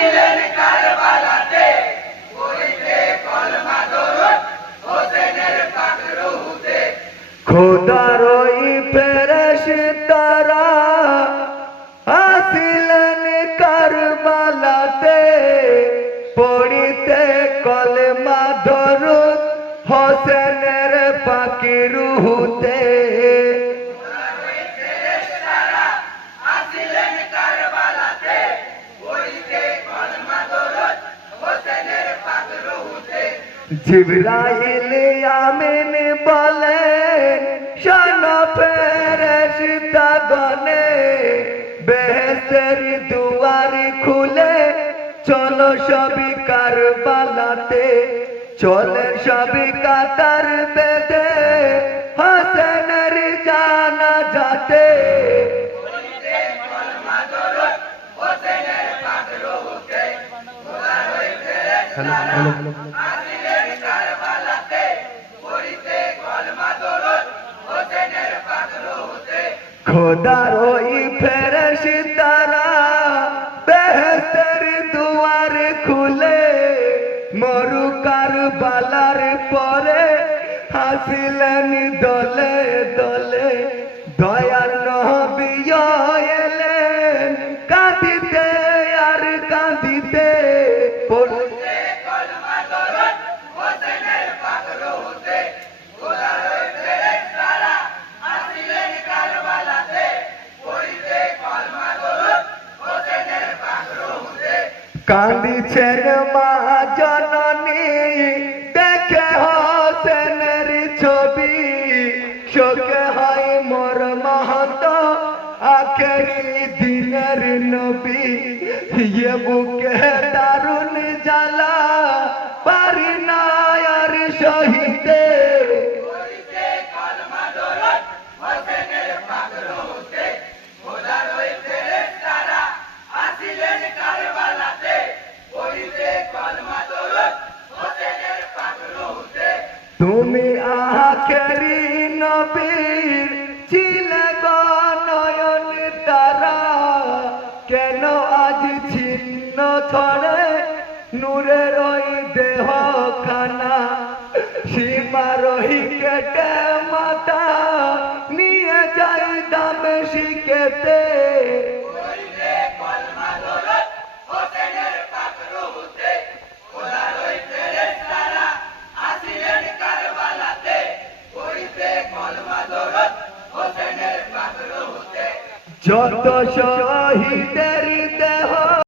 আসিলেন কারবালাতে পড়িতে কলমা দরুদ হোসেনের পাক রুহুতে খোদার ওই ফেরেশতারা আসিলেন কারবালাতে পড়িতে কলমা দরুদ হোসেনের পাক রুহুতে আসিলেন কারবালাতে পড়িতে কলমা দরুদ হোসেনের পাক রুহুতে জিবরাইল আমিন বলেন শোনো ফেরেশতাগণে বেহেশতের দুয়ার খুলে চলো সবই কারবালাতে চলেন সবই কাতার বেঁধে হোসেনের জানাজাতে পড়িতে কলমা দরুদ হোসেনের পাক রুহুতে খোদার ওই ফেরেশতারা আসিলেন কারবালাতে পড়িতে কলমা দরুদ হোসেনের পাক রুহুতে খোদার ওই ফেরেশতারা বেহেশতের দুয়ার খুলে মরু কারবালার পরে হাসিলেন দলে দলে দয়ার নবী এলেন কাঁদিতে আর কাঁদিতে পড়তে কলমা দরুদ হোসেনের পাক রুহুতে খোদার ওই ফেরেশতারা আসিলেন কারবালাতে পড়িতে কলমা দরুদ হোসেনের পাক রুহুতে কাঁদিছেন মা জননী দেখে হোসেনের ছবি শোকে হয় মোর মহত আখেরি দিনের নবী ইয়ে বুকে দারুণ জ্বালা পারি না আর সহিতে পড়িতে কলমা দরুদ হোসেনের পাক রুহুতে খোদার ওই ফেরেশতারা আসিলেন কারবালাতে পড়িতে কলমা দরুদ হোসেনের পাক রুহুতে তুমি আখেরি নবীর ছিলে গো নয়ন তারা কেন আজ ছিন্ন ছড়ে নূরের ওই দেহ খানা সীমা রহি কেটে মাতা নিয়ে যাই দাম শিখেতে পড়িতে কলমা দরুদ হোসেনের পাক রুহুতে খোদার ওই ফেরেশতারা আসিলেন কারবালাতে পড়িতে কলমা দরুদ হোসেনের পাক রুহুতে যত শহীদে